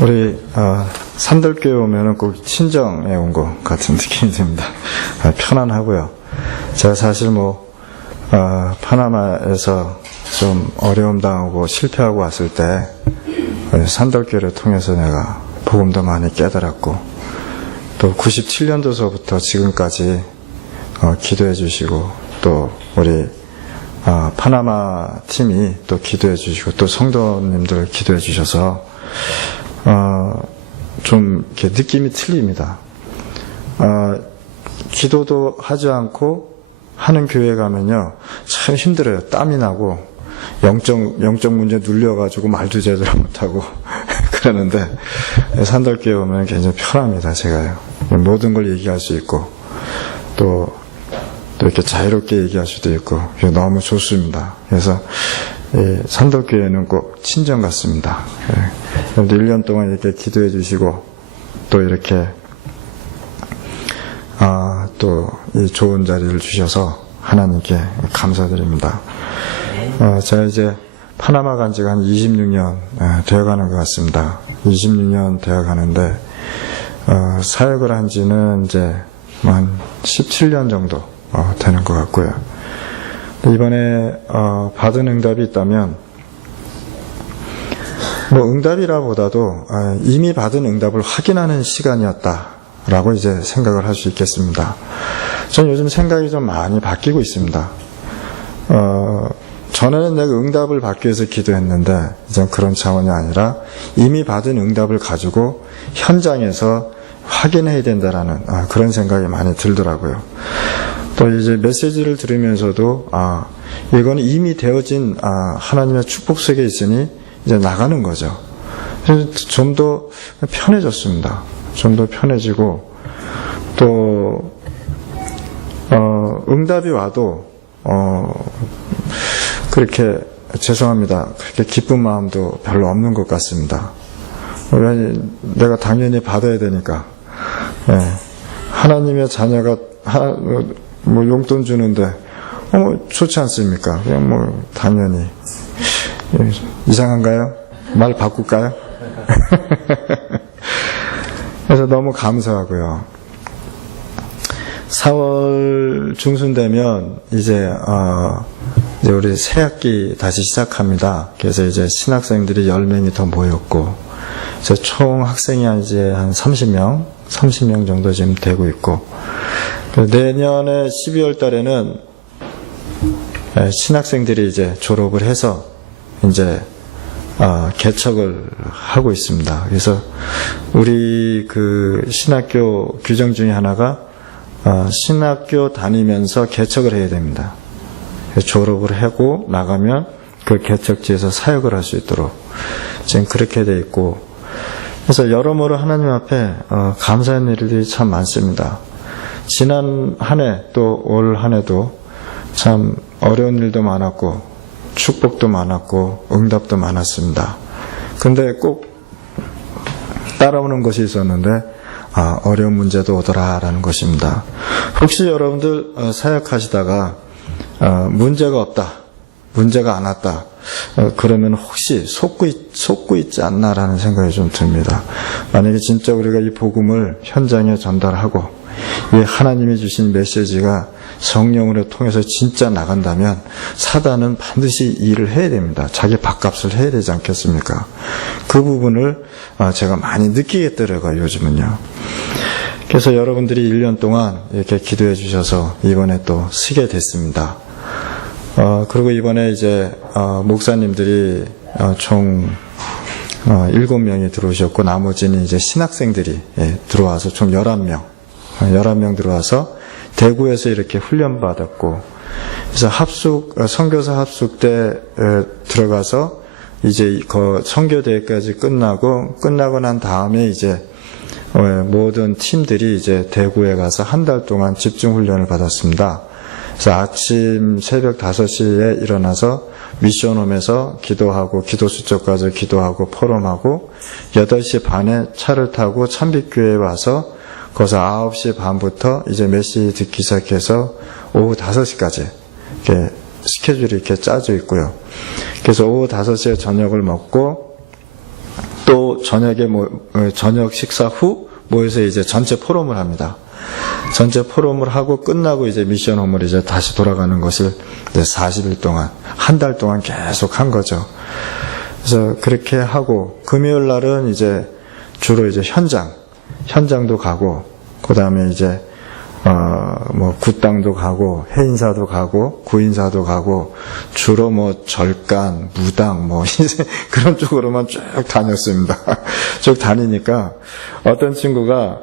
우리 산들교회 오면은 꼭 친정에 온 것 같은 느낌이 듭니다. 편안하고요. 제가 사실 파나마에서 좀 어려움 당하고 실패하고 왔을 때 산들교회를 통해서 내가 복음도 많이 깨달았고, 또 97년도서부터 지금까지 기도해 주시고, 또 우리 파나마 팀이 또 기도해 주시고, 또 성도님들 기도해 주셔서 좀 이렇게 느낌이 틀립니다. 기도도 하지 않고 하는 교회 가면요, 참 힘들어요. 땀이 나고 영적 문제 눌려가지고 말도 제대로 못하고 그러는데, 산들교회 오면 굉장히 편합니다. 제가요, 모든 걸 얘기할 수 있고, 또 이렇게 자유롭게 얘기할 수도 있고, 너무 좋습니다. 그래서 산들교회는 꼭 친정 같습니다. 1년 동안 이렇게 기도해 주시고, 또 이렇게 또 이 좋은 자리를 주셔서 하나님께 감사드립니다. 제가 이제 파나마 간 지가 한 26년 되어가는 것 같습니다. 26년 되어가는데, 사역을 한 지는 이제 한 17년 정도 되는 것 같고요. 이번에 받은 응답이 있다면, 응답이라보다도 이미 받은 응답을 확인하는 시간이었다라고 이제 생각을 할 수 있겠습니다. 저는 요즘 생각이 좀 많이 바뀌고 있습니다. 전에는 내가 응답을 받기 위해서 기도했는데, 이제 그런 차원이 아니라 이미 받은 응답을 가지고 현장에서 확인해야 된다라는 그런 생각이 많이 들더라고요. 또 이제 메시지를 들으면서도 이거는 이미 되어진 하나님의 축복 속에 있으니 이제 나가는 거죠. 그래서 좀 더 편해졌습니다. 좀 더 편해지고, 또 응답이 와도 그렇게 죄송합니다. 그렇게 기쁜 마음도 별로 없는 것 같습니다. 내가 당연히 받아야 되니까. 하나님의 자녀가 용돈 주는데 좋지 않습니까? 그냥 당연히. 이상한가요? 말 바꿀까요? 그래서 너무 감사하고요. 4월 중순 되면 이제 우리 새학기 다시 시작합니다. 그래서 이제 신학생들이 10명이 더 모였고, 총 학생이 이제 한 30명 정도 지금 되고 있고, 내년에 12월 달에는 신학생들이 이제 졸업을 해서 이제 개척을 하고 있습니다. 그래서 우리 그 신학교 규정 중에 하나가 신학교 다니면서 개척을 해야 됩니다. 졸업을 하고 나가면 그 개척지에서 사역을 할 수 있도록 지금 그렇게 돼 있고, 그래서 여러모로 하나님 앞에 감사한 일들이 참 많습니다. 지난 한 해 또 올 한 해도 참 어려운 일도 많았고 축복도 많았고 응답도 많았습니다. 근데 꼭 따라오는 것이 있었는데, 어려운 문제도 오더라라는 것입니다. 혹시 여러분들 사역하시다가 문제가 없다, 문제가 안 왔다, 그러면 혹시 속고 있지 않나라는 생각이 좀 듭니다. 만약에 진짜 우리가 이 복음을 현장에 전달하고 이 하나님이 주신 메시지가 성령으로 통해서 진짜 나간다면 사단은 반드시 일을 해야 됩니다. 자기 밥값을 해야 되지 않겠습니까? 그 부분을 제가 많이 느끼겠더라고요, 요즘은요. 그래서 여러분들이 1년 동안 이렇게 기도해 주셔서 이번에 또 쓰게 됐습니다. 그리고 이번에 이제 목사님들이 총 7명이 들어오셨고, 나머지는 이제 신학생들이 들어와서 총 11명 들어와서 대구에서 이렇게 훈련받았고, 그래서 선교사 합숙 때 들어가서 이제 그 선교대회까지 끝나고 난 다음에 이제 모든 팀들이 이제 대구에 가서 한 달 동안 집중 훈련을 받았습니다. 그래서 아침 새벽 5시에 일어나서 미션홈에서 기도하고 기도 수첩 가서 기도하고 포럼하고 8시 반에 차를 타고 참빛교회에 와서 거기서 9시 반부터 이제 메시지 듣기 시작해서 오후 5시까지 이렇게 스케줄이 이렇게 짜져 있고요. 그래서 오후 5시에 저녁을 먹고 또 또 저녁에 저녁 식사 후 모여서 이제 전체 포럼을 합니다. 전체 포럼을 하고 끝나고 이제 미션 홈을 이제 다시 돌아가는 것을 이제 40일 동안, 한 달 동안 계속 한 거죠. 그래서 그렇게 하고, 금요일 날은 이제 주로 이제 현장도 가고, 그 다음에 이제, 굿당도 가고, 해인사도 가고, 구인사도 가고, 주로 절간, 무당, 이제 그런 쪽으로만 쭉 다녔습니다. 쭉 다니니까, 어떤 친구가,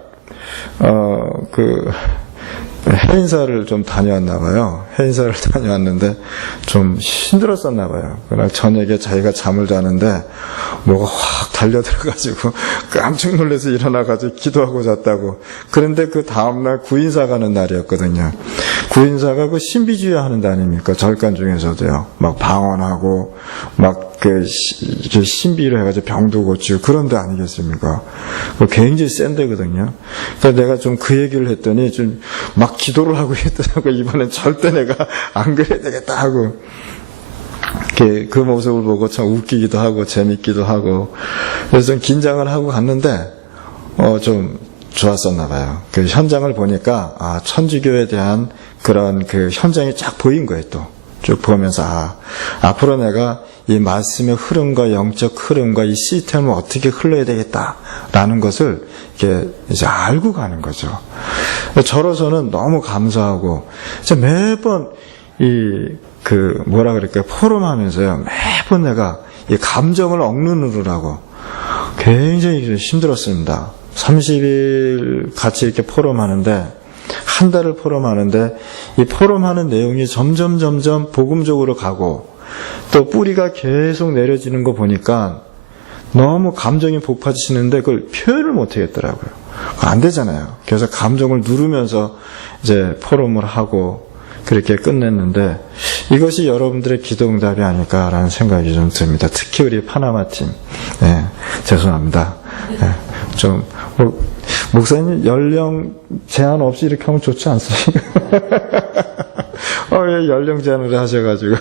해인사를 좀 다녀왔나 봐요. 해인사를 다녀왔는데 좀 힘들었었나 봐요. 그날 저녁에 자기가 잠을 자는데 뭐가 확 달려들어가지고 깜짝 놀라서 일어나가지고 기도하고 잤다고. 그런데 그 다음날 구인사 가는 날이었거든요. 구인사가 그 신비주의 하는 데 아닙니까? 절간 중에서도요. 막 방언하고 막 신비로 해가지고 병도 고치고 그런 데 아니겠습니까? 굉장히 센 데거든요. 그래서 내가 좀 그 얘기를 했더니 좀 막 기도를 하고 있더라고. 이번엔 절대 내가 안 그래야 되겠다 하고. 그 모습을 보고 참 웃기기도 하고 재밌기도 하고. 그래서 좀 긴장을 하고 갔는데 좀 좋았었나 봐요. 그 현장을 보니까 천주교에 대한 그런 그 현장이 쫙 보인 거예요. 또 쭉 보면서 앞으로 내가 이 말씀의 흐름과 영적 흐름과 이 시스템을 어떻게 흘러야 되겠다라는 것을 이렇게 이제 알고 가는 거죠. 저로서는 너무 감사하고 매번 뭐라 그럴까요? 포럼하면서요. 매번 내가 이 감정을 억누르라고 굉장히 힘들었습니다. 30일 같이 이렇게 포럼하는데 한 달을 포럼하는데 이 포럼하는 내용이 점점 복음적으로 가고 또 뿌리가 계속 내려지는 거 보니까 너무 감정이 복받치는데 그걸 표현을 못 하겠더라고요. 안 되잖아요. 그래서 감정을 누르면서 이제 포럼을 하고 그렇게 끝냈는데 이것이 여러분들의 기도응답이 아닐까라는 생각이 좀 듭니다. 특히 우리 파나마 팀. 네, 죄송합니다. 네, 좀 목사님 연령 제한 없이 이렇게 하면 좋지 않습니까? 왜 연령 제한을 하셔가지고.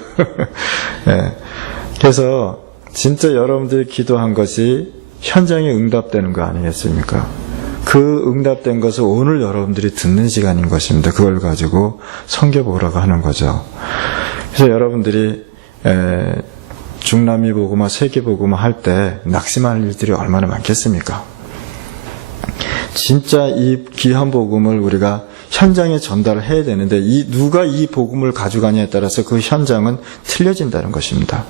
네. 그래서 진짜 여러분들이 기도한 것이 현장에 응답되는 거 아니겠습니까? 그 응답된 것을 오늘 여러분들이 듣는 시간인 것입니다. 그걸 가지고 섬겨보라고 하는 거죠. 그래서 여러분들이 중남미 복음화, 세계 복음화 할 때 낙심할 일들이 얼마나 많겠습니까? 진짜 이 귀한 복음을 우리가 현장에 전달을 해야 되는데 누가 이 복음을 가져가냐에 따라서 그 현장은 틀려진다는 것입니다.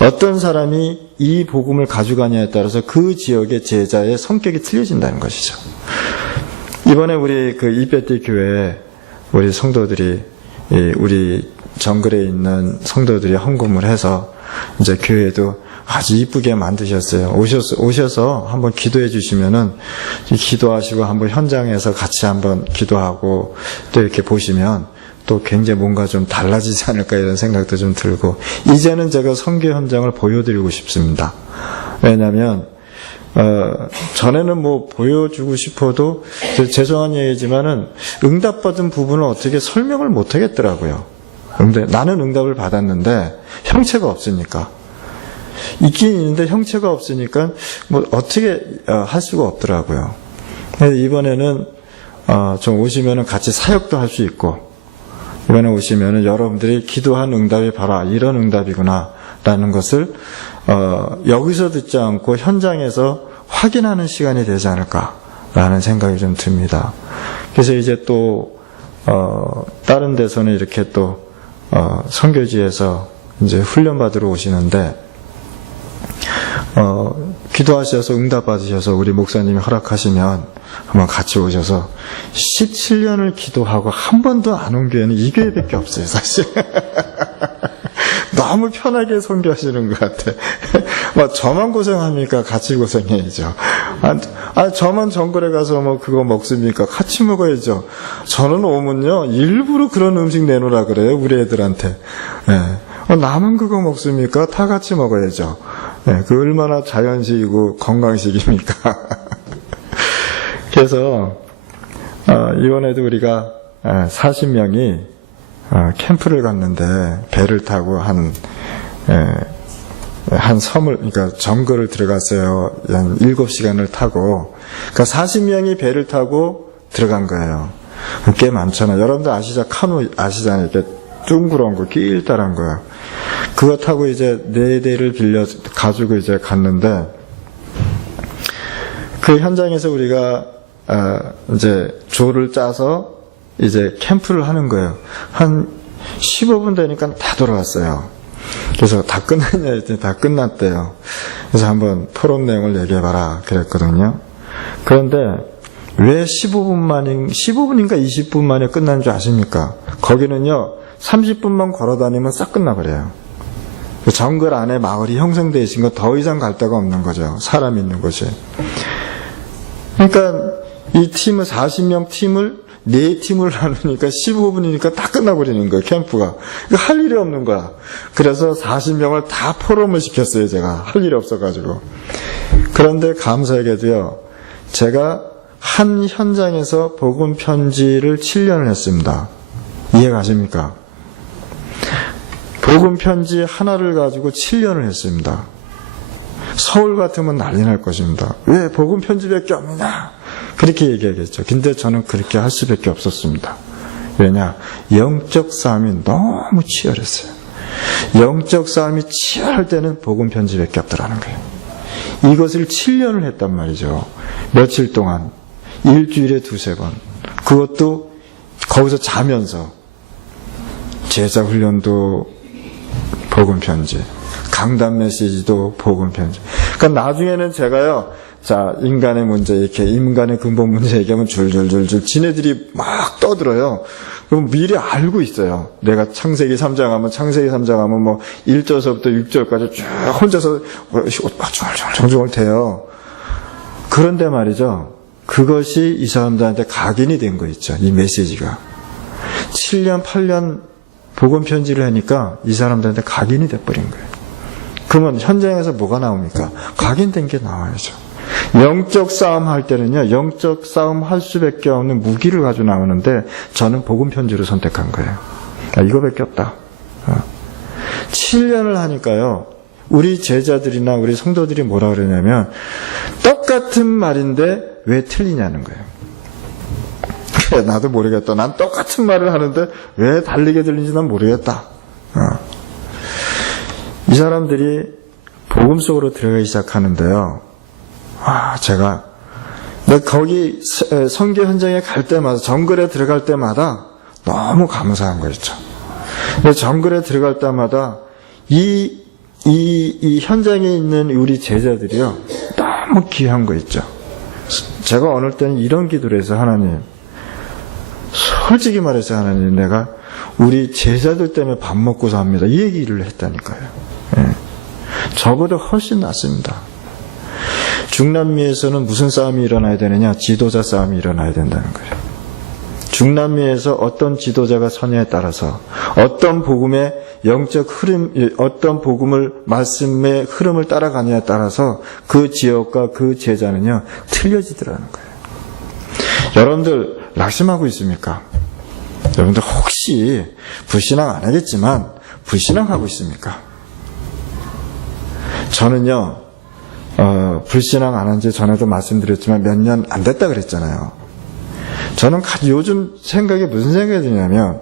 어떤 사람이 이 복음을 가져가냐에 따라서 그 지역의 제자의 성격이 틀려진다는 것이죠. 이번에 우리 이베티 교회 우리 성도들이 우리 정글에 있는 성도들이 헌금을 해서 이제 교회도 아주 이쁘게 만드셨어요. 오셔서 한번 기도해 주시면은 기도하시고 한번 현장에서 같이 한번 기도하고 또 이렇게 보시면 또 굉장히 뭔가 좀 달라지지 않을까 이런 생각도 좀 들고 이제는 제가 선교 현장을 보여드리고 싶습니다. 왜냐하면 전에는 보여주고 싶어도 죄송한 얘기지만은 응답받은 부분을 어떻게 설명을 못 하겠더라고요. 근데 나는 응답을 받았는데 형체가 없으니까 있긴 있는데 형체가 없으니까 어떻게 할 수가 없더라고요. 그래서 이번에는 좀 오시면은 같이 사역도 할 수 있고 이번에 오시면은 여러분들이 기도한 응답이 바로 이런 응답이구나 라는 것을 여기서 듣지 않고 현장에서 확인하는 시간이 되지 않을까 라는 생각이 좀 듭니다. 그래서 이제 또 다른 데서는 이렇게 또 선교지에서 이제 훈련 받으러 오시는데 기도하셔서 응답 받으셔서 우리 목사님이 허락하시면 한번 같이 오셔서 17년을 기도하고 한 번도 안 온 교회는 이 교회밖에 없어요, 사실. 너무 편하게 선교하시는 것 같아. 저만 고생합니까? 같이 고생해야죠. 저만 정글에 가서 그거 먹습니까? 같이 먹어야죠. 저는 오면요, 일부러 그런 음식 내놓으라 그래요, 우리 애들한테. 네. 나만 그거 먹습니까? 다 같이 먹어야죠. 네, 그 얼마나 자연식이고 건강식입니까? 그래서 이번에도 우리가 40명이 캠프를 갔는데 배를 타고 한 한 섬을, 그러니까 정글을 들어갔어요. 한 7시간을 타고. 그러니까 40명이 배를 타고 들어간 거예요. 꽤 많잖아요. 여러분들 아시죠? 카누 아시잖아요. 이렇게 둥그런 거, 길다란 거요. 그거 타고 이제 4대를 빌려 가지고 이제 갔는데, 그 현장에서 우리가 이제 조를 짜서 이제 캠프를 하는 거예요. 한 15분 되니까 다 돌아왔어요. 그래서 다 끝났냐 했더니 다 끝났대요. 그래서 한번 토론 내용을 얘기해봐라 그랬거든요. 그런데 왜 15분인가 20분 만에 끝난 줄 아십니까? 거기는요 30분만 걸어다니면 싹 끝나버려요. 그 정글 안에 마을이 형성되어 있은 거 더 이상 갈 데가 없는 거죠. 사람이 있는 곳이. 그러니까 이 팀을 40명 팀을 4팀을 나누니까 15분이니까 다 끝나버리는 거예요. 캠프가. 할 일이 없는 거야. 그래서 40명을 다 포럼을 시켰어요. 제가 할 일이 없어가지고. 그런데 감사하게도요. 제가 한 현장에서 복음 편지를 7년을 했습니다. 이해가십니까? 복음 편지 하나를 가지고 7년을 했습니다. 서울 같으면 난리 날 것입니다. 왜 복음 편지밖에 없느냐? 그렇게 얘기하겠죠. 근데 저는 그렇게 할 수밖에 없었습니다. 왜냐? 영적 싸움이 너무 치열했어요. 영적 싸움이 치열할 때는 복음 편지밖에 없더라는 거예요. 이것을 7년을 했단 말이죠. 며칠 동안. 일주일에 2-3번. 그것도 거기서 자면서. 제자 훈련도 복음 편지. 강단 메시지도 복음 편지. 그러니까 나중에는 제가요, 자, 인간의 문제, 이렇게 인간의 근본 문제 얘기하면 줄줄줄줄 지네들이 막 떠들어요. 그럼 미리 알고 있어요. 내가 창세기 3장 하면 뭐 1절서부터 6절까지 쭉 혼자서 정중을 대요. 그런데 말이죠. 그것이 이 사람들한테 각인이 된 거 있죠. 이 메시지가. 7년, 8년 복음 편지를 하니까 이 사람들한테 각인이 돼버린 거예요. 그러면 현장에서 뭐가 나옵니까? 각인된 게 나와야죠. 영적 싸움 할 때는요, 영적 싸움 할 수밖에 없는 무기를 가지고 나오는데, 저는 복음 편지를 선택한 거예요. 이거밖에 없다. 7년을 하니까요, 우리 제자들이나 우리 성도들이 뭐라 그러냐면, 똑같은 말인데 왜 틀리냐는 거예요. 그래, 나도 모르겠다. 난 똑같은 말을 하는데 왜 다르게 들리는지 난 모르겠다. 이 사람들이 복음 속으로 들어가기 시작하는데요. 제가 거기 선교 현장에 갈 때마다, 정글에 들어갈 때마다 너무 감사한 거 있죠. 정글에 들어갈 때마다 이 현장에 있는 우리 제자들이요, 너무 귀한 거 있죠. 제가 어느 때는 이런 기도를 해서, 하나님, 솔직히 말해서 하나님, 내가 우리 제자들 때문에 밥 먹고 삽니다. 이 얘기를 했다니까요. 저보다 훨씬 낫습니다. 중남미에서는 무슨 싸움이 일어나야 되느냐? 지도자 싸움이 일어나야 된다는 거예요. 중남미에서 어떤 지도자가 서냐에 따라서, 어떤 복음의 영적 흐름, 어떤 복음을, 말씀의 흐름을 따라가냐에 따라서 그 지역과 그 제자는요, 틀려지더라는 거예요. 여러분들 낙심하고 있습니까? 여러분들 혹시 불신앙 안 하겠지만 불신앙하고 있습니까? 저는요, 불신앙 안 한 지 전에도 말씀드렸지만 몇 년 안 됐다 그랬잖아요. 저는 요즘 생각이 무슨 생각이 드냐면,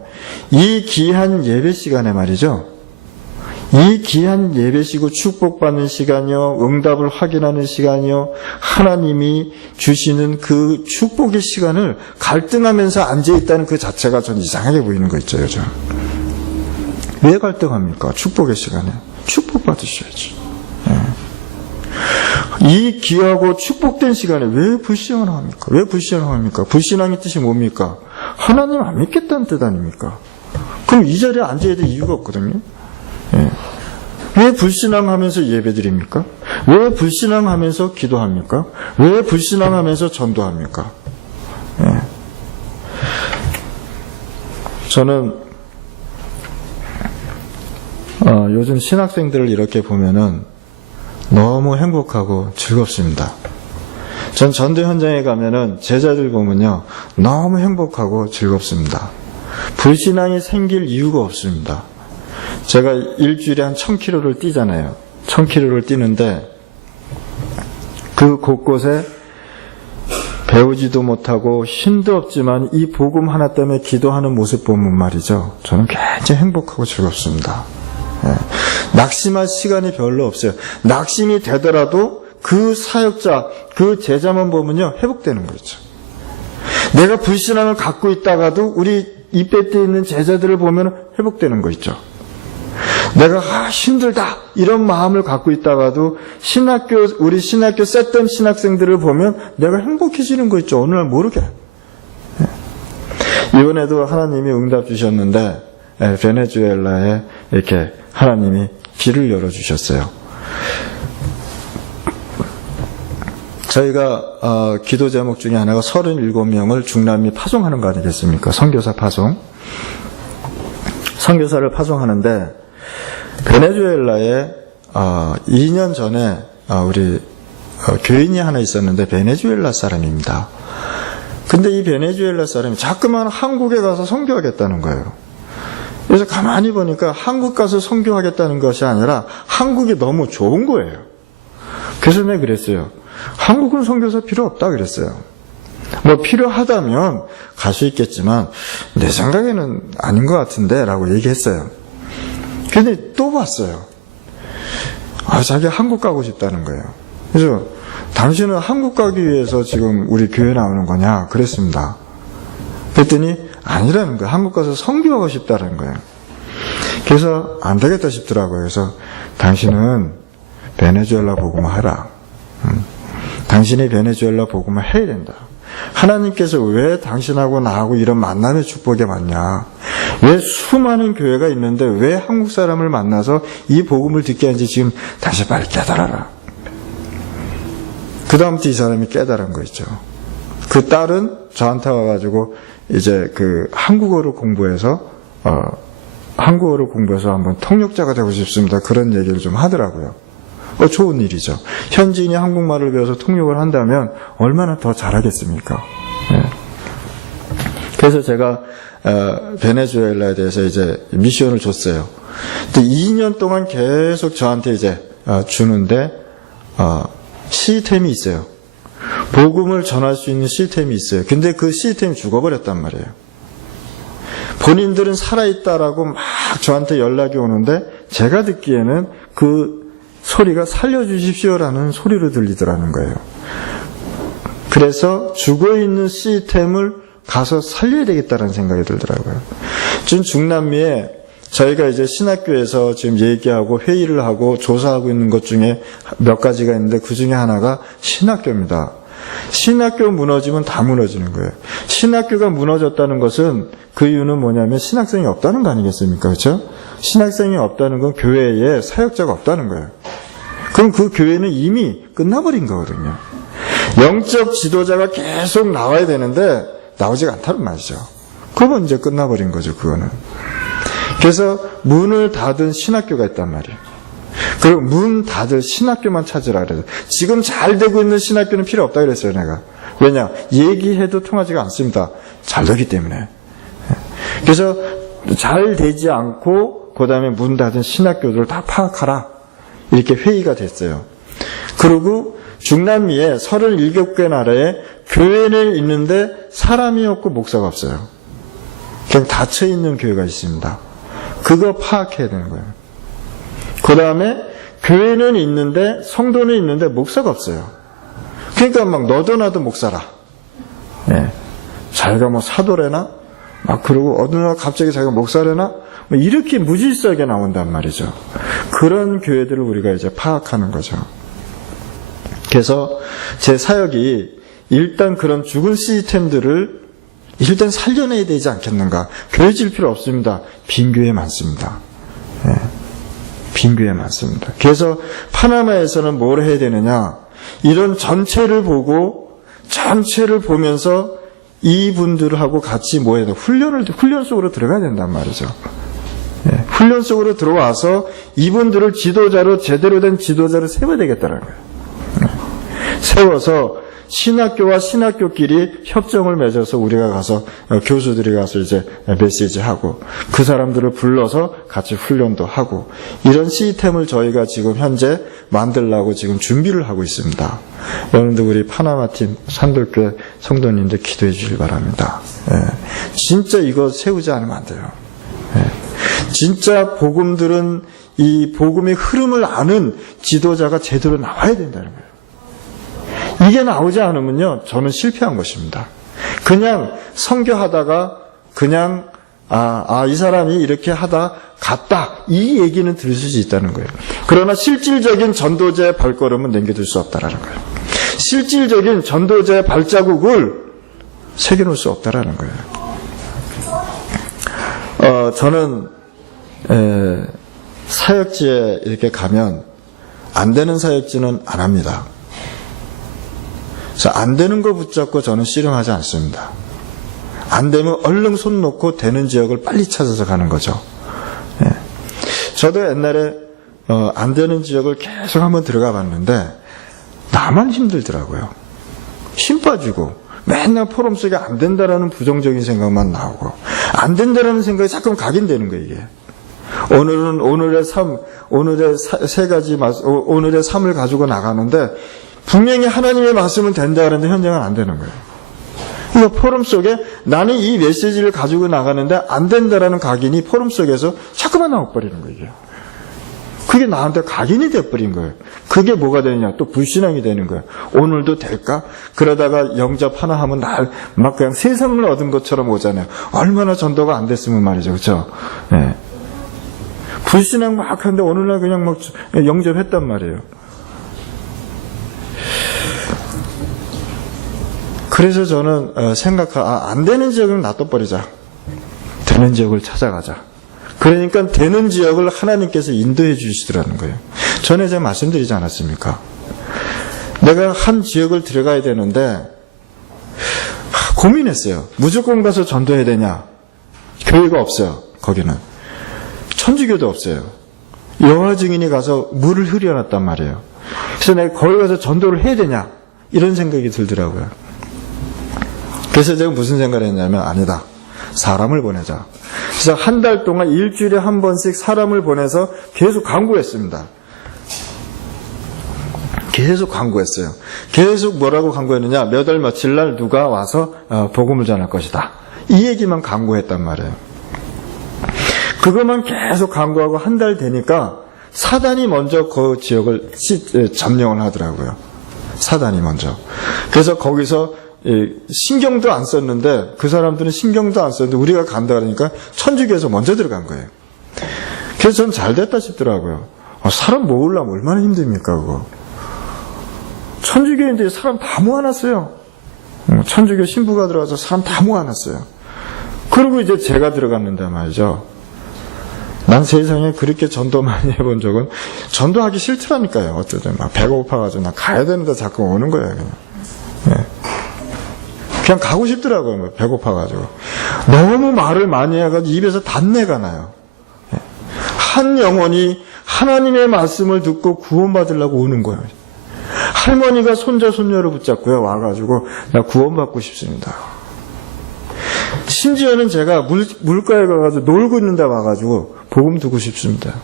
이 귀한 예배 시간에 말이죠. 이 귀한 예배시고 축복받는 시간이요, 응답을 확인하는 시간이요, 하나님이 주시는 그 축복의 시간을 갈등하면서 앉아있다는 그 자체가 전 이상하게 보이는 거 있죠, 요즘. 왜 갈등합니까? 축복의 시간에. 축복받으셔야죠. 이 귀하고 축복된 시간에 왜 불신앙을 합니까? 왜 불신앙을 합니까? 불신앙의 뜻이 뭡니까? 하나님 안 믿겠다는 뜻 아닙니까? 그럼 이 자리에 앉아야 될 이유가 없거든요. 왜 불신앙하면서 예배드립니까? 왜 불신앙하면서 기도합니까? 왜 불신앙하면서 전도합니까? 저는 요즘 신학생들을 이렇게 보면은 너무 행복하고 즐겁습니다. 전 전도 현장에 가면은 제자들 보면요, 너무 행복하고 즐겁습니다. 불신앙이 생길 이유가 없습니다. 제가 일주일에 한 1000km를 뛰잖아요. 1000km를 뛰는데 그 곳곳에 배우지도 못하고 힘도 없지만 이 복음 하나 때문에 기도하는 모습 보면 말이죠. 저는 굉장히 행복하고 즐겁습니다. 낙심할 시간이 별로 없어요. 낙심이 되더라도 그 사역자, 그 제자만 보면요, 회복되는 거죠. 내가 불신앙을 갖고 있다가도 우리 입에 때 있는 제자들을 보면 회복되는 거 있죠. 내가 힘들다 이런 마음을 갖고 있다가도 우리 신학교 셋댐 신학생들을 보면 내가 행복해지는 거 있죠. 어느 날 모르게. 이번에도 하나님이 응답 주셨는데 베네수엘라에 이렇게 하나님이 길을 열어주셨어요. 저희가 기도 제목 중에 하나가 37명을 중남미 파송하는 거 아니겠습니까? 선교사 파송. 선교사를 파송하는데 베네수엘라에 2년 전에 우리 교인이 하나 있었는데 베네수엘라 사람입니다. 근데 이 베네수엘라 사람이 자꾸만 한국에 가서 선교하겠다는 거예요. 그래서 가만히 보니까 한국 가서 선교하겠다는 것이 아니라 한국이 너무 좋은 거예요. 그래서 내가 그랬어요. 한국은 선교사 필요 없다 그랬어요. 뭐 필요하다면 갈 수 있겠지만 내 생각에는 아닌 것 같은데 라고 얘기했어요. 근데 또 봤어요. 자기 한국 가고 싶다는 거예요. 그래서 당신은 한국 가기 위해서 지금 우리 교회 나오는 거냐 그랬습니다. 그랬더니 아니라는 거예요. 한국 가서 선교하고 싶다는 거예요. 그래서 안 되겠다 싶더라고요. 그래서 당신은 베네수엘라 복음을 하라. 당신이 베네수엘라 복음을 해야 된다. 하나님께서 왜 당신하고 나하고 이런 만남의 축복이 많냐? 왜 수많은 교회가 있는데 왜 한국 사람을 만나서 이 복음을 듣게 하는지 지금 다시 빨리 깨달아라. 그 다음부터 이 사람이 깨달은 거 있죠. 그 딸은 저한테 와가지고 이제 그 한국어를 공부해서 한번 통역자가 되고 싶습니다. 그런 얘기를 좀 하더라고요. 좋은 일이죠. 현지인이 한국말을 배워서 통역을 한다면 얼마나 더 잘하겠습니까? 네. 그래서 제가 베네수엘라에 대해서 이제 미션을 줬어요. 근데 2년 동안 계속 저한테 이제 주는데 시스템이 있어요. 복음을 전할 수 있는 시스템이 있어요. 근데 그 시스템이 죽어버렸단 말이에요. 본인들은 살아있다라고 막 저한테 연락이 오는데 제가 듣기에는 그 소리가 살려주십시오라는 소리로 들리더라는 거예요. 그래서 죽어있는 시스템을 가서 살려야 되겠다는 생각이 들더라고요. 지금 중남미에 저희가 이제 신학교에서 지금 얘기하고 회의를 하고 조사하고 있는 것 중에 몇 가지가 있는데 그 중에 하나가 신학교입니다. 신학교 무너지면 다 무너지는 거예요. 신학교가 무너졌다는 것은 그 이유는 뭐냐면 신학생이 없다는 거 아니겠습니까? 그렇죠? 신학생이 없다는 건 교회에 사역자가 없다는 거예요. 그럼 그 교회는 이미 끝나버린 거거든요. 영적 지도자가 계속 나와야 되는데 나오지가 않다는 말이죠. 그건 이제 끝나버린 거죠. 그거는. 그래서 문을 닫은 신학교가 있단 말이에요. 그리고 문 닫을 신학교만 찾으라 그래요. 지금 잘 되고 있는 신학교는 필요 없다 그랬어요. 내가. 왜냐? 얘기해도 통하지가 않습니다. 잘 되기 때문에. 그래서 잘 되지 않고 그 다음에 문 닫은 신학교들을 다 파악하라. 이렇게 회의가 됐어요. 그리고 중남미에 37개 나라에 교회는 있는데 사람이 없고 목사가 없어요. 그냥 닫혀있는 교회가 있습니다. 그거 파악해야 되는 거예요. 그 다음에 교회는 있는데 성도는 있는데 목사가 없어요. 그러니까 막 너도 나도 목사라. 네. 자기가 뭐 사도래나 막 그러고 어느 날 갑자기 자기가 목사래나 뭐 이렇게 무질서하게 나온단 말이죠. 그런 교회들을 우리가 이제 파악하는 거죠. 그래서 제 사역이 일단 그런 죽은 시스템들을 일단 살려내야 되지 않겠는가. 교회 질 필요 없습니다. 빈 교회 많습니다. 네. 빈 교회 많습니다. 그래서 파나마에서는 뭘 해야 되느냐. 이런 전체를 보면서 이분들하고 같이 뭐 해야 돼. 훈련 속으로 들어가야 된단 말이죠. 네. 훈련 속으로 들어와서 이분들을 지도자로 제대로 된 지도자를 세워야 되겠다는 거예요. 네. 세워서 신학교와 신학교끼리 협정을 맺어서 우리가 가서 교수들이 가서 이제 메시지하고 그 사람들을 불러서 같이 훈련도 하고 이런 시스템을 저희가 지금 현재 만들려고 지금 준비를 하고 있습니다. 여러분들 우리 파나마팀 산돌교회 성도님들 기도해 주시기 바랍니다. 진짜 이거 세우지 않으면 안 돼요. 진짜 복음들은 이 복음의 흐름을 아는 지도자가 제대로 나와야 된다는 거예요. 이게 나오지 않으면요, 저는 실패한 것입니다. 그냥 선교하다가 그냥 이 사람이 이렇게 하다 갔다 이 얘기는 들을 수 있다는 거예요. 그러나 실질적인 전도자의 발걸음은 남겨둘 수 없다라는 거예요. 실질적인 전도자의 발자국을 새겨놓을 수 없다라는 거예요. 저는 사역지에 이렇게 가면 안 되는 사역지는 안 합니다. 그래서 안 되는 거 붙잡고 저는 씨름하지 않습니다. 안 되면 얼른 손 놓고 되는 지역을 빨리 찾아서 가는 거죠. 저도 옛날에 안 되는 지역을 계속 한번 들어가 봤는데 나만 힘들더라고요. 힘 빠지고 맨날 포럼 속에 안 된다라는 부정적인 생각만 나오고 안 된다라는 생각이 자꾸 각인되는 거예요. 이게. 오늘은 오늘의 삶, 오늘의 세 가지 오늘의 삶을 가지고 나가는데 분명히 하나님의 말씀은 된다 그러는데 현장은 안 되는 거예요. 그러니까 포럼 속에 나는 이 메시지를 가지고 나가는데 안 된다라는 각인이 포럼 속에서 자꾸만 나와버리는 거예요. 그게 나한테 각인이 돼버린 거예요. 그게 뭐가 되느냐? 또 불신앙이 되는 거예요. 오늘도 될까? 그러다가 영접 하나 하면 막 그냥 세상을 얻은 것처럼 오잖아요. 얼마나 전도가 안 됐으면 말이죠. 그렇죠? 네. 불신앙 막 하는데 어느 날 그냥 막 영접했단 말이에요. 그래서 저는 안 되는 지역은 놔둬버리자. 되는 지역을 찾아가자. 그러니까 되는 지역을 하나님께서 인도해 주시더라는 거예요. 전에 제가 말씀드리지 않았습니까? 내가 한 지역을 들어가야 되는데 고민했어요. 무조건 가서 전도해야 되냐? 교회가 없어요. 거기는. 천주교도 없어요. 여호와 증인이 가서 물을 흐려놨단 말이에요. 그래서 내가 거기 가서 전도를 해야 되냐? 이런 생각이 들더라고요. 그래서 제가 무슨 생각을 했냐면 아니다. 사람을 보내자. 그래서 한 달 동안 일주일에 한 번씩 사람을 보내서 계속 광고했습니다. 계속 광고했어요. 계속 뭐라고 광고했느냐? 몇 월 며칠 날 누가 와서 복음을 전할 것이다. 이 얘기만 광고했단 말이에요. 그것만 계속 광고하고 한 달 되니까 사단이 먼저 그 지역을 점령을 하더라고요. 사단이 먼저. 그래서 거기서 신경도 안 썼는데 그 사람들은 신경도 안 썼는데 우리가 간다 그러니까 천주교에서 먼저 들어간 거예요. 그래서 전 잘 됐다 싶더라고요. 사람 모으려면 얼마나 힘듭니까 그거. 천주교인들이 사람 다 모아놨어요. 천주교 신부가 들어가서 사람 다 모아놨어요. 그리고 이제 제가 들어갔는데 말이죠. 난 세상에 그렇게 전도 많이 해본 적은 전도하기 싫더라니까요. 어쨌든 막 배가 고파가지고 나 가야 되는데 자꾸 오는 거예요. 그냥. 그냥 가고 싶더라고요. 배고파가지고. 너무 말을 많이 해가지고 입에서 단내가 나요. 한 영혼이 하나님의 말씀을 듣고 구원받으려고 오는 거예요. 할머니가 손자 손녀를 붙잡고요. 와가지고 나 구원받고 싶습니다. 심지어는 제가 물가에 가가지고 놀고 있는데 와가지고 복음 듣고 싶습니다.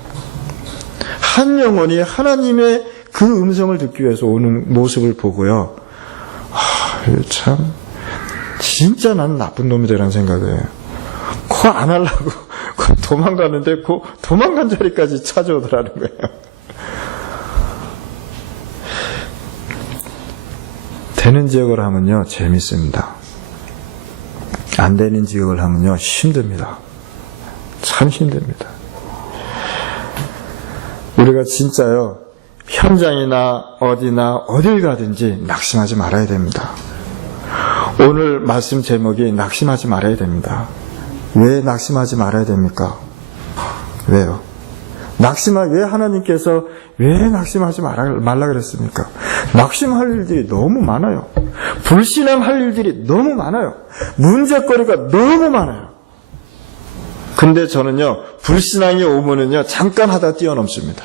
한 영혼이 하나님의 그 음성을 듣기 위해서 오는 모습을 보고요. 참 진짜 난 나쁜 놈이다라는 생각을 해요. 그거 안 하려고 도망가는데 그 도망간 자리까지 찾아오더라는 거예요. 되는 지역을 하면요 재밌습니다. 안 되는 지역을 하면요 힘듭니다. 참 힘듭니다. 우리가 진짜요 현장이나 어디나 어딜 가든지 낙심하지 말아야 됩니다. 오늘 말씀 제목이 낙심하지 말아야 됩니다. 왜 낙심하지 말아야 됩니까? 왜요? 왜 하나님께서 왜 낙심하지 말라 그랬습니까? 낙심할 일들이 너무 많아요. 불신앙할 일들이 너무 많아요. 문제거리가 너무 많아요. 근데 저는요 불신앙이 오면은요 잠깐 하다 뛰어넘습니다.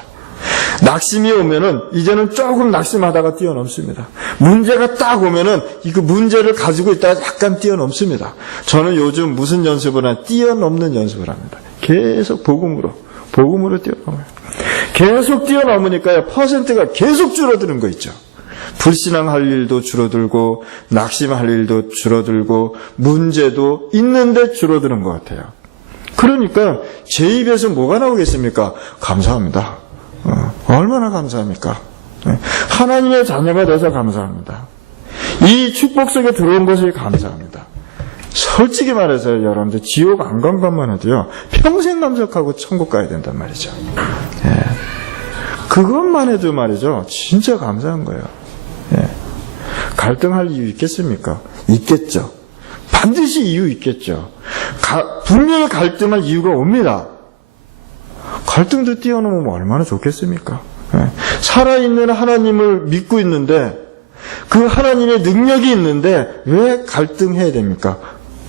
낙심이 오면은 이제는 조금 낙심하다가 뛰어넘습니다. 문제가 딱 오면은 그 문제를 가지고 있다가 약간 뛰어넘습니다. 저는 요즘 무슨 연습을 하냐? 뛰어넘는 연습을 합니다. 계속 복음으로 뛰어넘어요. 계속 뛰어넘으니까요, 퍼센트가 계속 줄어드는 거 있죠. 불신앙할 일도 줄어들고, 낙심할 일도 줄어들고, 문제도 있는데 줄어드는 것 같아요. 그러니까 제 입에서 뭐가 나오겠습니까? 감사합니다. 얼마나 감사합니까? 하나님의 자녀가 돼서 감사합니다. 이 축복 속에 들어온 것이 감사합니다. 솔직히 말해서 여러분들 지옥 안 간 것만 해도요, 평생 감사하고 천국 가야 된단 말이죠. 예. 그것만 해도 말이죠, 진짜 감사한 거예요. 예. 갈등할 이유 있겠습니까? 있겠죠. 반드시 이유 있겠죠. 분명히 갈등할 이유가 옵니다. 갈등도 뛰어넘으면 얼마나 좋겠습니까? 예. 살아있는 하나님을 믿고 있는데, 그 하나님의 능력이 있는데 왜 갈등해야 됩니까?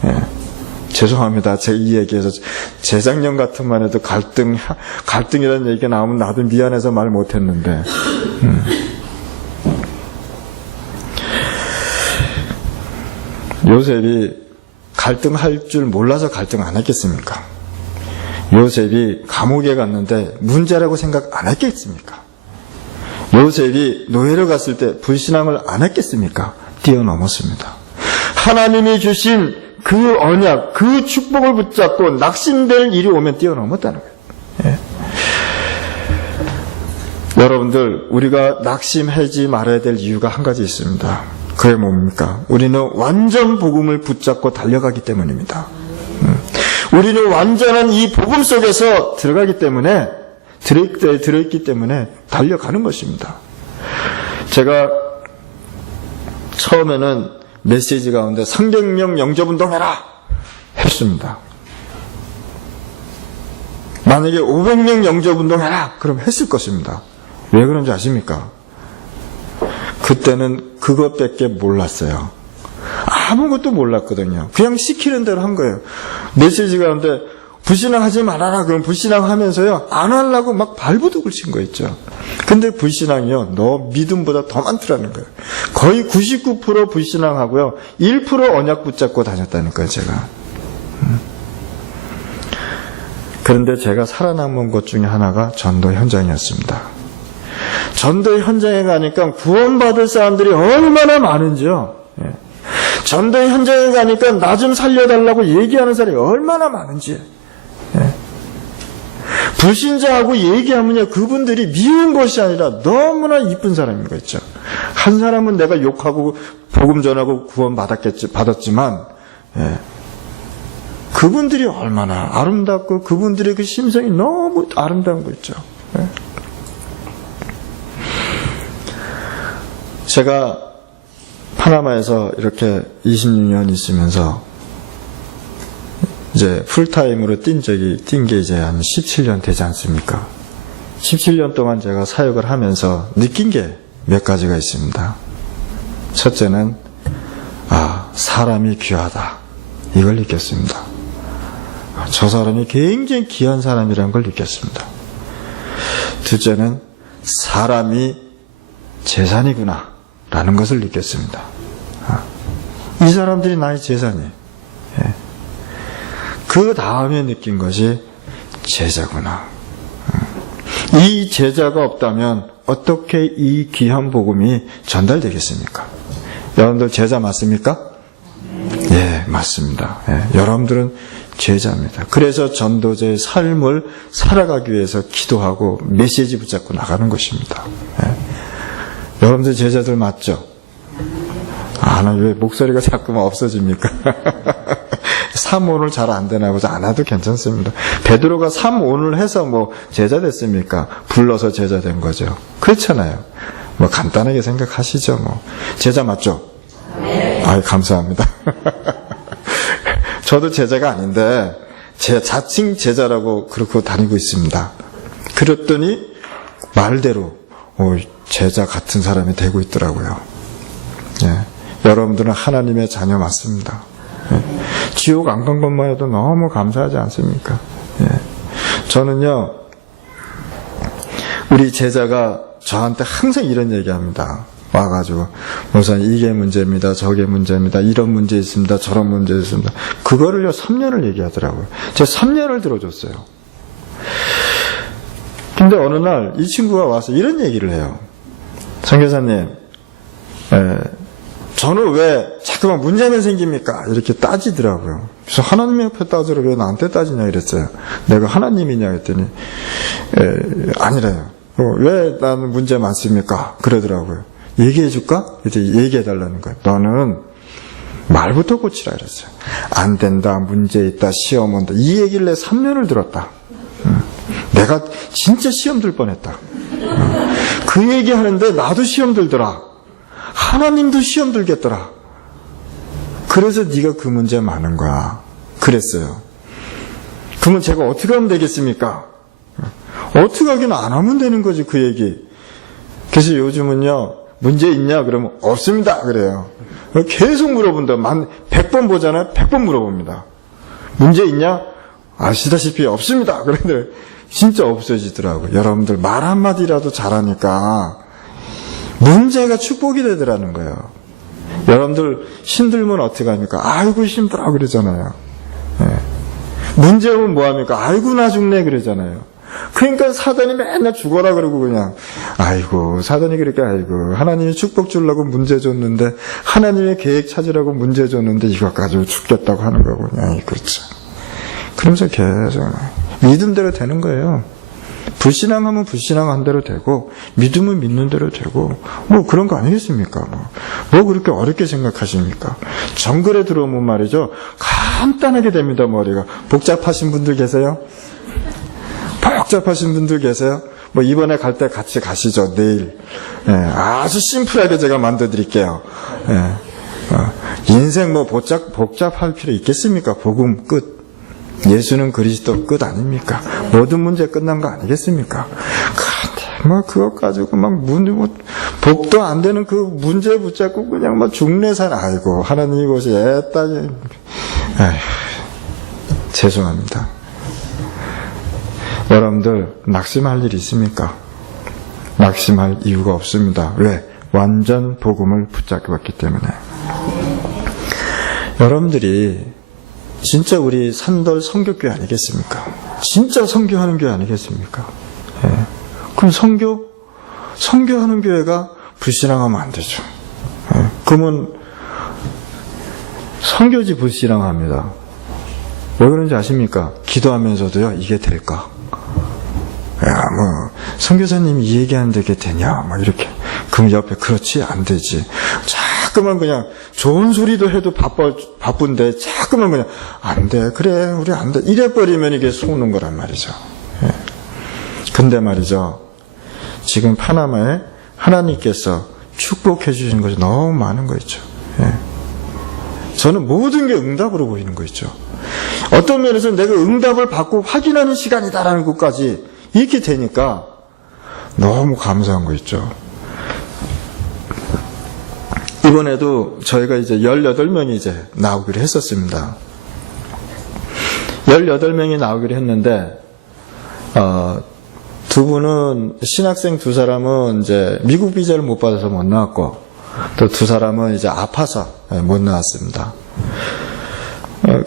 예. 죄송합니다. 제 이 얘기에서 재작년 같은만 해도 갈등이라는 얘기가 나오면 나도 미안해서 말 못했는데. 요셉이 갈등할 줄 몰라서 갈등 안 했겠습니까? 요셉이 감옥에 갔는데 문제라고 생각 안 했겠습니까? 요셉이 노예로 갔을 때 불신앙을 안 했겠습니까? 뛰어넘었습니다. 하나님이 주신 그 언약, 그 축복을 붙잡고 낙심될 일이 오면 뛰어넘었다는 거예요. 예. 여러분들, 우리가 낙심하지 말아야 될 이유가 한 가지 있습니다. 그게 뭡니까? 우리는 완전 복음을 붙잡고 달려가기 때문입니다. 우리는 완전한 이 복음 속에서 들어있기 때문에 달려가는 것입니다. 제가 처음에는 메시지 가운데 300명 영접운동해라 했습니다. 만약에 500명 영접운동해라 그럼 했을 것입니다. 왜 그런지 아십니까? 그때는 그것밖에 몰랐어요. 아무것도 몰랐거든요. 그냥 시키는 대로 한 거예요. 메시지 가운데 불신앙하지 말아라 그럼 불신앙하면서요, 안 하려고 막 발부둥을 친 거 있죠. 근데 불신앙이요, 너 믿음보다 더 많더라는 거예요. 거의 99% 불신앙하고요, 1% 언약 붙잡고 다녔다는 거예요, 제가. 그런데 제가 살아남은 것 중에 하나가 전도 현장이었습니다. 전도 현장에 가니까 구원받을 사람들이 얼마나 많은지요. 예. 전도 현장에 가니까 나 좀 살려달라고 얘기하는 사람이 얼마나 많은지. 예. 불신자하고 얘기하면요, 그분들이 미운 것이 아니라 너무나 이쁜 사람인 거 있죠. 한 사람은 내가 욕하고 복음 전하고 구원 받았지만, 예. 그분들이 얼마나 아름답고 그분들의 그 심성이 너무 아름다운 거 있죠. 예. 제가 파나마에서 이렇게 26년 있으면서 이제 풀타임으로 뛴 게 이제 한 17년 되지 않습니까? 17년 동안 제가 사역을 하면서 느낀 게 몇 가지가 있습니다. 첫째는, 사람이 귀하다. 이걸 느꼈습니다. 저 사람이 굉장히 귀한 사람이라는 걸 느꼈습니다. 둘째는, 사람이 재산이구나. 라는 것을 느꼈습니다. 이 사람들이 나의 재산이에요. 예. 그 다음에 느낀 것이 제자구나. 이 제자가 없다면 어떻게 이 귀한 복음이 전달되겠습니까? 여러분들 제자 맞습니까? 예, 맞습니다. 예, 여러분들은 제자입니다. 그래서 전도자의 삶을 살아가기 위해서 기도하고 메시지 붙잡고 나가는 것입니다. 예. 여러분들 제자들 맞죠? 나 왜 목소리가 자꾸만 없어집니까? 3온을 잘 안 되나 보자. 안 해도 괜찮습니다. 베드로가 3온을 해서 뭐 제자 됐습니까? 불러서 제자 된 거죠. 그렇잖아요. 뭐 간단하게 생각하시죠. 뭐 제자 맞죠? 네. 감사합니다. 저도 제자가 아닌데 제 자칭 제자라고 그렇게 다니고 있습니다. 그랬더니 말대로 제자 같은 사람이 되고 있더라고요. 예. 여러분들은 하나님의 자녀 맞습니다. 예. 지옥 안 간 것만 해도 너무 감사하지 않습니까? 예. 저는요, 우리 제자가 저한테 항상 이런 얘기합니다. 와가지고 목사님 이게 문제입니다. 저게 문제입니다. 이런 문제 있습니다. 저런 문제 있습니다. 그거를요 3년을 얘기하더라고요. 제가 3년을 들어줬어요. 근데 어느 날 이 친구가 와서 이런 얘기를 해요. 선교사님, 저는 왜 자꾸만 문제만 생깁니까? 이렇게 따지더라고요. 그래서 하나님 앞에 따지러 왜 나한테 따지냐 이랬어요. 내가 하나님이냐 했더니 아니래요. 왜 나는 문제 많습니까? 그러더라고요. 얘기해 줄까? 이제 얘기해 달라는 거예요. 너는 말부터 고치라 그랬어요. 안 된다, 문제 있다, 시험 온다. 이 얘기를 내 3년을 들었다. 내가 진짜 시험 들 뻔했다. 그 얘기 하는데 나도 시험 들더라. 하나님도 시험 들겠더라. 그래서 네가 그 문제 많은 거야. 그랬어요. 그러면 제가 어떻게 하면 되겠습니까? 어떻게 하긴 안 하면 되는 거지 그 얘기. 그래서 요즘은요. 문제 있냐? 그러면 없습니다. 그래요. 계속 물어본다. 100번 보잖아요. 100번 물어봅니다. 문제 있냐? 아시다시피 없습니다. 그런데 진짜 없어지더라고요. 여러분들 말 한마디라도 잘하니까 문제가 축복이 되더라는 거예요. 여러분들 힘들면 어떻게 합니까? 아이고 힘들어 그러잖아요. 문제 오면 뭐합니까? 아이고 나 죽네 그러잖아요. 그러니까 사단이 맨날 죽어라 그러고 그냥 아이고 사단이 그렇게 아이고 하나님이 축복 주려고 문제 줬는데 하나님의 계획 찾으라고 문제 줬는데 이거 가지고 죽겠다고 하는 거고 그냥 그렇죠. 그러면서 계속 믿음대로 되는 거예요. 불신앙하면 불신앙한 대로 되고 믿으면 믿는 대로 되고 뭐 그런 거 아니겠습니까? 뭐 그렇게 어렵게 생각하십니까? 정글에 들어오면 말이죠. 간단하게 됩니다. 머리가. 복잡하신 분들 계세요? 복잡하신 분들 계세요? 뭐 이번에 갈 때 같이 가시죠. 내일. 아주 심플하게 제가 만들어 드릴게요. 인생 뭐 복잡할 필요 있겠습니까? 복음 끝. 예수는 그리스도 끝 아닙니까? 모든 문제 끝난 거 아니겠습니까? 뭐 그것 가지고 막 복도 안 되는 그 문제 붙잡고 그냥 막 중내산 아이고 하나님 이곳이 애따지. 죄송합니다. 여러분들 낙심할 일 있습니까? 낙심할 이유가 없습니다. 왜? 완전 복음을 붙잡았기 때문에. 여러분들이 진짜 우리 산돌 선교교회 아니겠습니까? 진짜 선교하는 교회 아니겠습니까? 그럼 선교하는 교회가 불신앙하면 안 되죠. 그러면 선교지 불신앙합니다. 왜 그런지 아십니까? 기도하면서도요, 이게 될까? 선교사님이 이 얘기하는데 이게 되냐? 이렇게. 그럼 옆에, 그렇지, 안 되지. 자꾸만 그냥, 좋은 소리도 해도 바쁜데, 자꾸만 그냥, 안 돼, 그래, 우리 안 돼. 이래버리면 이게 속는 거란 말이죠. 근데 말이죠. 지금 파나마에 하나님께서 축복해 주시는 것이 너무 많은 거 있죠. 저는 모든 게 응답으로 보이는 거 있죠. 어떤 면에서 내가 응답을 받고 확인하는 시간이다라는 것까지 이렇게 되니까 너무 감사한 거 있죠. 이번에도 저희가 이제 18명이 이제 나오기로 했었습니다. 18명이 나오기로 했는데, 두 분은, 신학생 두 사람은 이제 미국 비자를 못 받아서 못 나왔고, 또 두 사람은 이제 아파서 못 나왔습니다.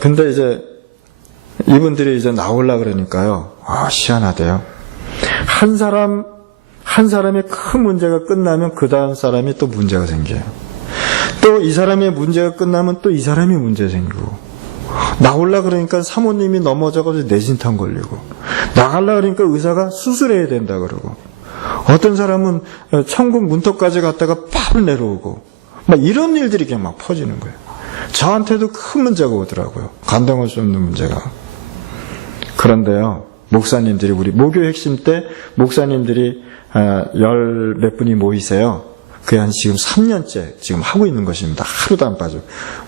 근데 이제 이분들이 이제 나오려고 그러니까요. 희한하대요. 한 사람의 큰 문제가 끝나면 그 다음 사람이 또 문제가 생겨요. 또 이 사람의 문제가 끝나면 또 이 사람이 문제 생기고. 나오려고 그러니까 사모님이 넘어져가지고 뇌진탕 걸리고. 나가려고 그러니까 의사가 수술해야 된다 그러고. 어떤 사람은 천국 문턱까지 갔다가 팍 내려오고. 막 이런 일들이 그냥 막 퍼지는 거예요. 저한테도 큰 문제가 오더라고요. 감당할 수 없는 문제가. 그런데요, 목사님들이, 우리 모교 핵심 때 목사님들이 열 몇 분이 모이세요. 그게 한 지금 3년째 지금 하고 있는 것입니다. 하루도 안 빠져.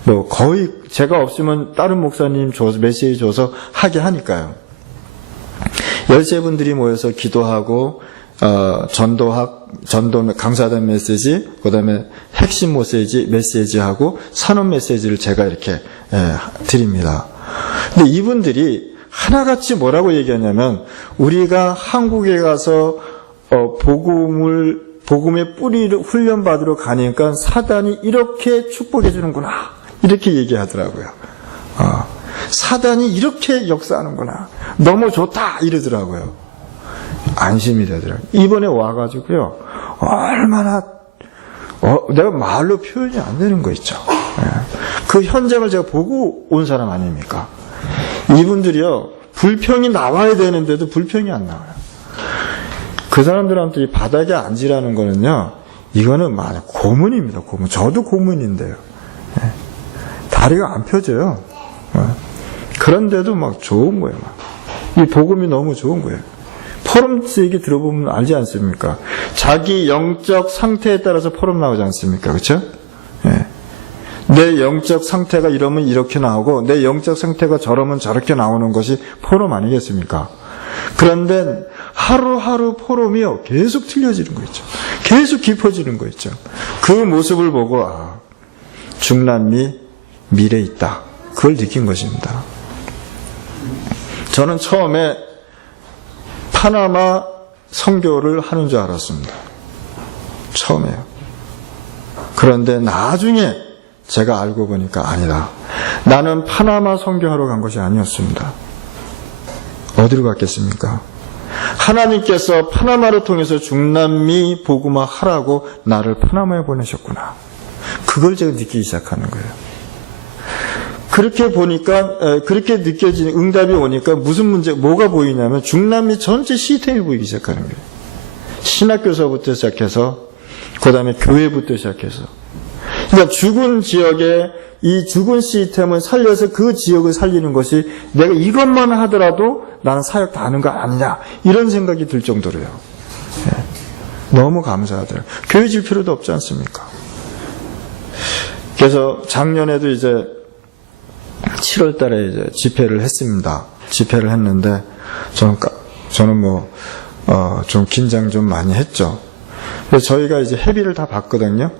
뭐 거의 제가 없으면 다른 목사님 줘서 메시지 줘서 하게 하니까요. 13분들이 모여서 기도하고, 전도 강사단 메시지, 그 다음에 핵심 메시지하고 산업 메시지를 제가 이렇게 드립니다. 근데 이분들이 하나같이 뭐라고 얘기하냐면, 우리가 한국에 가서 복음의 뿌리를 훈련받으러 가니까 사단이 이렇게 축복해 주는구나. 이렇게 얘기하더라고요. 사단이 이렇게 역사하는구나. 너무 좋다. 이러더라고요. 안심이 되더라고요. 이번에 와가지고요. 얼마나, 내가 말로 표현이 안 되는 거 있죠. 그 현장을 제가 보고 온 사람 아닙니까? 이분들이요. 불평이 나와야 되는데도 불평이 안 나와요. 그 사람들한테 이 바닥에 앉으라는 거는요, 이거는 고문입니다, 고문. 저도 고문인데요. 다리가 안 펴져요. 그런데도 막 좋은 거예요, 이 복음이 너무 좋은 거예요. 포럼스 얘기 들어보면 알지 않습니까? 자기 영적 상태에 따라서 포럼 나오지 않습니까? 그렇죠? 내 영적 상태가 이러면 이렇게 나오고, 내 영적 상태가 저러면 저렇게 나오는 것이 포럼 아니겠습니까? 그런데 하루하루 포럼이요, 계속 틀려지는 거 있죠. 계속 깊어지는 거 있죠. 그 모습을 보고, 중남미 미래 있다. 그걸 느낀 것입니다. 저는 처음에 파나마 선교를 하는 줄 알았습니다. 처음에요. 그런데 나중에 제가 알고 보니까 아니다. 나는 파나마 선교하러 간 것이 아니었습니다. 어디로 갔겠습니까? 하나님께서 파나마를 통해서 중남미 복음화 하라고 나를 파나마에 보내셨구나. 그걸 제가 느끼기 시작하는 거예요. 그렇게 보니까, 그렇게 느껴지는 응답이 오니까 무슨 문제, 뭐가 보이냐면 중남미 전체 시스템이 보이기 시작하는 거예요. 신학교서부터 시작해서, 그 다음에 교회부터 시작해서. 그러니까 죽은 지역에 이 죽은 시스템을 살려서 그 지역을 살리는 것이 내가 이것만 하더라도 나는 사역 다 하는 거 아니냐. 이런 생각이 들 정도로요. 너무 감사하더라고요. 교회 질 필요도 없지 않습니까? 그래서 작년에도 이제 7월 달에 이제 집회를 했습니다. 집회를 했는데 저는 좀 긴장 좀 많이 했죠. 그래서 저희가 이제 회비를 다 받거든요.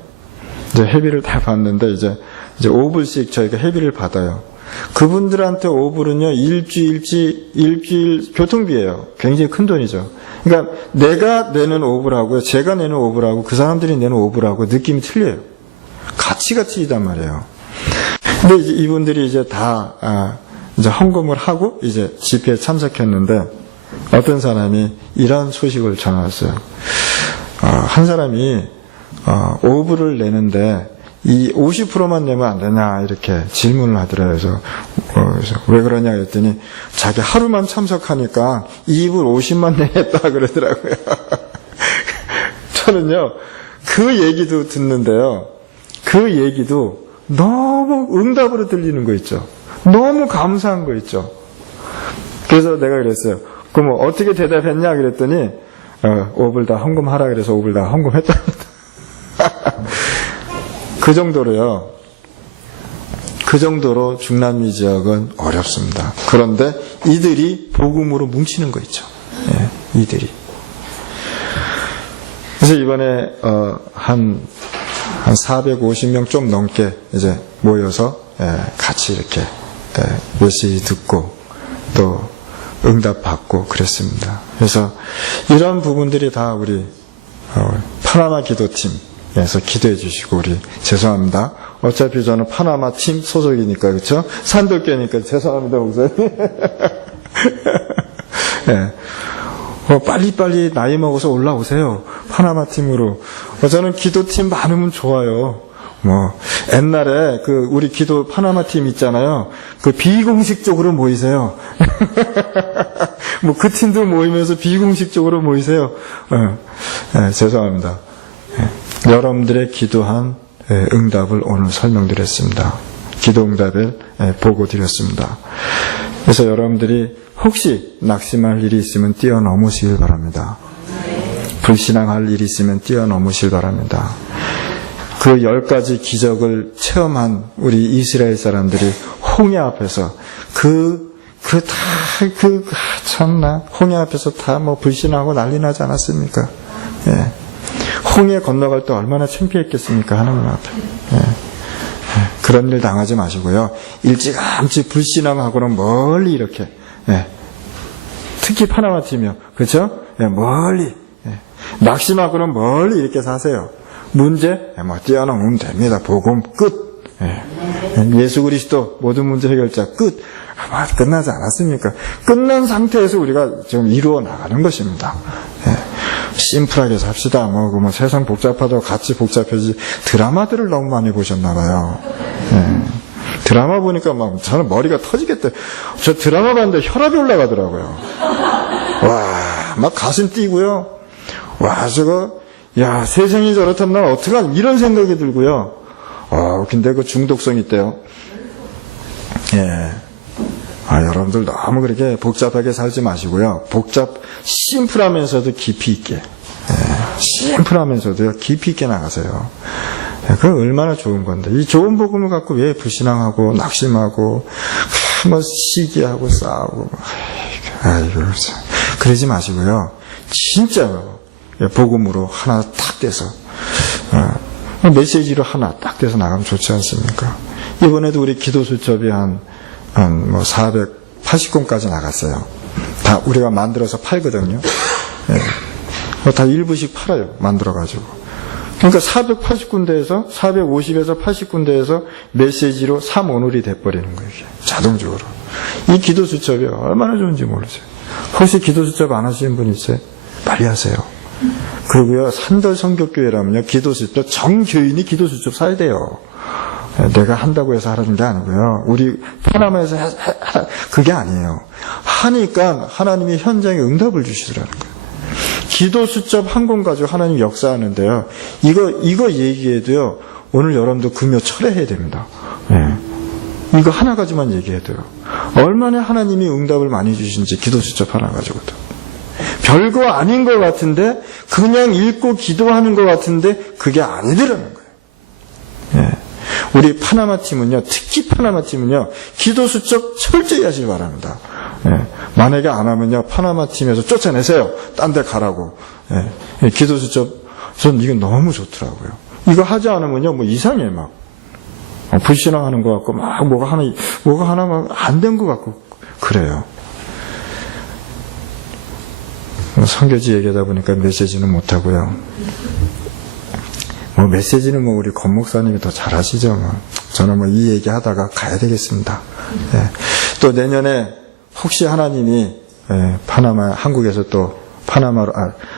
이제 회비를 다 받는데 이제 5불씩 저희가 회비를 받아요. 그분들한테 5불은요, 일주일 교통비예요. 굉장히 큰 돈이죠. 그러니까 내가 내는 5불하고요, 제가 내는 5불하고 그 사람들이 내는 5불하고 느낌이 틀려요. 가치가 틀리단 말이에요. 근데 이제 이분들이 이제 다 이제 헌금을 하고 이제 집회에 참석했는데 어떤 사람이 이런 소식을 전해왔어요. 한 사람이 5불을 내는데 이 50%만 내면 안 되냐 이렇게 질문을 하더라고요. 그래서 왜 그러냐 그랬더니 자기 하루만 참석하니까 2불 50만 내겠다 그러더라고요. 저는요 그 얘기도 듣는데요, 그 얘기도 너무 응답으로 들리는 거 있죠. 너무 감사한 거 있죠. 그래서 내가 그랬어요. 그럼 어떻게 대답했냐 그랬더니 5불 다 헌금하라 그래서 5불 다 헌금했답니다. 그 정도로요. 그 정도로 중남미 지역은 어렵습니다. 그런데 이들이 복음으로 뭉치는 거 있죠. 이들이. 그래서 이번에 한 450명 좀 넘게 이제 모여서 같이 이렇게 메시지 듣고 또 응답 받고 그랬습니다. 그래서 이런 부분들이 다 우리 파나마 기도팀에서 기도해 주시고, 우리 죄송합니다. 어차피 저는 파나마 팀 소속이니까, 그렇죠? 산돌교니까 죄송합니다, 목사님. 빨리빨리 나이 먹어서 올라오세요. 파나마 팀으로. 저는 기도팀 많으면 좋아요. 옛날에 우리 기도 파나마 팀 있잖아요. 그 비공식적으로 모이세요. 그 팀도 모이면서 비공식적으로 모이세요. 죄송합니다. 여러분들의 기도한 응답을 오늘 설명드렸습니다. 기도 응답을 보고 드렸습니다. 그래서 여러분들이 혹시 낙심할 일이 있으면 뛰어넘으시길 바랍니다. 불신앙할 일이 있으면 뛰어넘으시길 바랍니다. 그 10가지 기적을 체험한 우리 이스라엘 사람들이 홍해 앞에서 참나, 홍해 앞에서 다 불신하고 난리 나지 않았습니까? 홍해 건너갈 때 얼마나 창피했겠습니까? 하나님 앞에. 그런 일 당하지 마시고요. 일찌감치 불신앙하고는 멀리 이렇게, 특히 파나마 팀이요. 그렇죠? 멀리 낙심하고는 멀리 이렇게 사세요. 문제? 뭐 뛰어넘으면 됩니다. 복음 끝. 예수 그리스도 모든 문제 해결자 끝. 아마 끝나지 않았습니까? 끝난 상태에서 우리가 지금 이루어 나가는 것입니다. 심플하게 삽시다. 뭐 세상 복잡하다고 같이 복잡해지. 드라마들을 너무 많이 보셨나봐요. 드라마 보니까 막 저는 머리가 터지겠대. 저 드라마 봤는데 혈압이 올라가더라고요. 와, 막 가슴 뛰고요. 와, 야, 세상이 저렇다면 난 어떡하지? 이런 생각이 들고요. 근데 그 중독성이 있대요. 여러분들 너무 그렇게 복잡하게 살지 마시고요. 심플하면서도 깊이 있게. 심플하면서도요, 깊이 있게 나가세요. 그건 얼마나 좋은 건데. 이 좋은 복음을 갖고 왜 불신앙하고, 낙심하고, 시기하고, 싸우고. 그러지 마시고요. 진짜로, 복음으로 하나 딱 떼서, 메시지로 하나 딱 떼서 나가면 좋지 않습니까? 이번에도 우리 기도수첩이 한 480권까지 나갔어요. 다 우리가 만들어서 팔거든요. 다 일부씩 팔아요. 만들어가지고. 그러니까 480군데에서 450에서 80군데에서 메시지로 3오늘이 돼버리는 거예요. 자동적으로. 이 기도수첩이 얼마나 좋은지 모르세요. 혹시 기도수첩 안 하시는 분 있어요? 빨리 하세요. 그리고요, 산덜 성격교회라면요, 기도수첩, 정교인이 기도수첩 사야 돼요. 내가 한다고 해서 하라는 게 아니고요. 우리 파나마에서 그게 아니에요. 하니까 하나님이 현장에 응답을 주시더라는 거예요. 기도 수첩 한 권 가지고 하나님 역사하는데요. 이거 얘기해도요. 오늘 여러분도 금요 철회해야 됩니다. 이거 하나 가지만 얘기해도요. 얼마나 하나님이 응답을 많이 주신지 기도 수첩 하나 가지고도. 별거 아닌 것 같은데 그냥 읽고 기도하는 것 같은데 그게 아니더라는 거예요. 우리 파나마 팀은요, 특히 파나마 팀은요, 기도 수첩 철저히 하시기 바랍니다. 만약에 안 하면요, 파나마 팀에서 쫓아내세요. 딴 데 가라고. 기도 수첩, 전 이거 너무 좋더라고요. 이거 하지 않으면요, 이상해, 막. 불신앙하는 것 같고, 막 뭐가 하나 막 안 된 것 같고, 그래요. 선교지 얘기하다 보니까 메시지는 못하고요. 메시지는 우리 권 목사님이 더 잘하시죠. 저는 이 얘기 하다가 가야 되겠습니다. 또 내년에 혹시 하나님이 파나마, 한국에서 또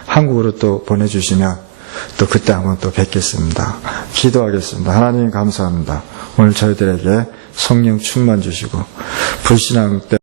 한국으로 또 보내주시면 또 그때 한번 또 뵙겠습니다. 기도하겠습니다. 하나님 감사합니다. 오늘 저희들에게 성령 충만 주시고 불신앙 때